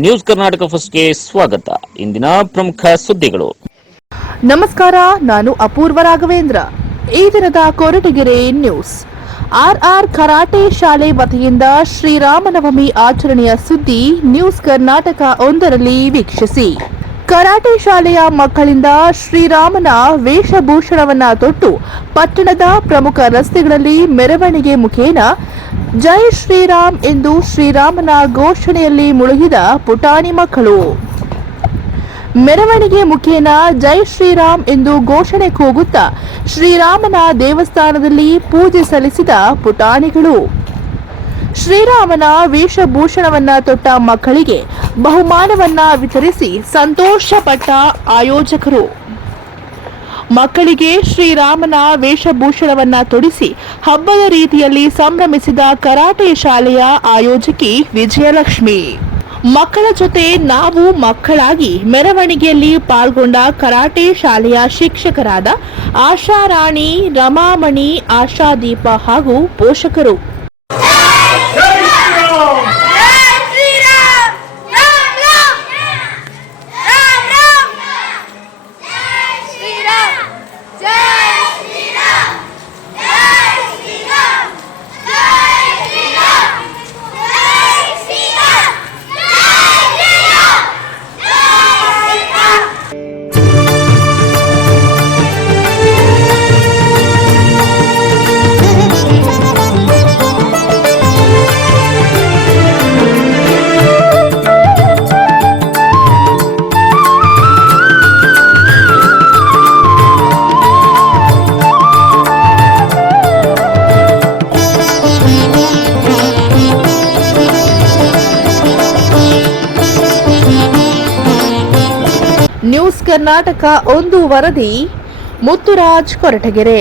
News Karnataka ಫಸ್ಟ್ಗೆ ಸ್ವಾಗತ. ಇಂದಿನ ಪ್ರಮುಖ ಸುದ್ದಿಗಳು. ನಮಸ್ಕಾರ, ನಾನು ಅಪೂರ್ವ ರಾಘವೇಂದ್ರ. ಈ ದಿನದ ಕೊರಟಗೆರೆ ನ್ಯೂಸ್. ಆರ್ಆರ್ ಕರಾಟೆ ಶಾಲೆ ವತಿಯಿಂದ ಶ್ರೀರಾಮನವಮಿ ಆಚರಣೆಯ ಸುದ್ದಿ ನ್ಯೂಸ್ ಕರ್ನಾಟಕ ಒಂದರಲ್ಲಿ ವೀಕ್ಷಿಸಿ. ಕರಾಟೆ ಶಾಲೆಯ ಮಕ್ಕಳಿಂದ ಶ್ರೀರಾಮನ ವೇಷಭೂಷಣವನ್ನ ತೊಟ್ಟು ಪಟ್ಟಣದ ಪ್ರಮುಖ ರಸ್ತೆಗಳಲ್ಲಿ ಮೆರವಣಿಗೆ ಮುಖೇನ ಜೈ ಶ್ರೀರಾಮ್ ಎಂದು ಶ್ರೀರಾಮನ ಘೋಷಣೆಯಲ್ಲಿ ಮುಳುಗಿದ ಪುಟಾಣಿ ಮಕ್ಕಳು. ಮೆರವಣಿಗೆ ಮುಖೇನ ಜೈ ಶ್ರೀರಾಮ್ ಎಂದು ಘೋಷಣೆ ಕೂಗುತ್ತಾ ಶ್ರೀರಾಮನ ದೇವಸ್ಥಾನದಲ್ಲಿ ಪೂಜೆ ಸಲ್ಲಿಸಿದ ಪುಟಾಣಿಗಳು. ಶ್ರೀರಾಮನ ವೇಷಭೂಷಣವನ್ನ ತೊಟ್ಟ ಮಕ್ಕಳಿಗೆ ಬಹುಮಾನವನ್ನ ವಿತರಿಸಿ ಸಂತೋಷಪಟ್ಟ ಆಯೋಜಕರು. ಮಕ್ಕಳಿಗೆ ಶ್ರೀರಾಮನ ವೇಷಭೂಷಣವನ್ನ ತೊಡಿಸಿ ಹಬ್ಬದ ರೀತಿಯಲ್ಲಿ ಸಂಭ್ರಮಿಸಿದ ಕರಾಟೆ ಶಾಲೆಯ ಆಯೋಜಕಿ ವಿಜಯಲಕ್ಷ್ಮಿ. ಮಕ್ಕಳ ಜೊತೆ ನಾವು ಮಕ್ಕಳಾಗಿ ಮೆರವಣಿಗೆಯಲ್ಲಿ ಪಾಲ್ಗೊಂಡ ಕರಾಟೆ ಶಾಲೆಯ ಶಿಕ್ಷಕರಾದ ಆಶಾರಾಣಿ, ರಮಾಮಣಿ, ಆಶಾದೀಪ ಹಾಗೂ ಪೋಷಕರು. ನ್ಯೂಸ್ ಕರ್ನಾಟಕ ಒಂದು ವರದಿ, ಮುತ್ತುರಾಜ್, ಕೊರಟಗೆರೆ.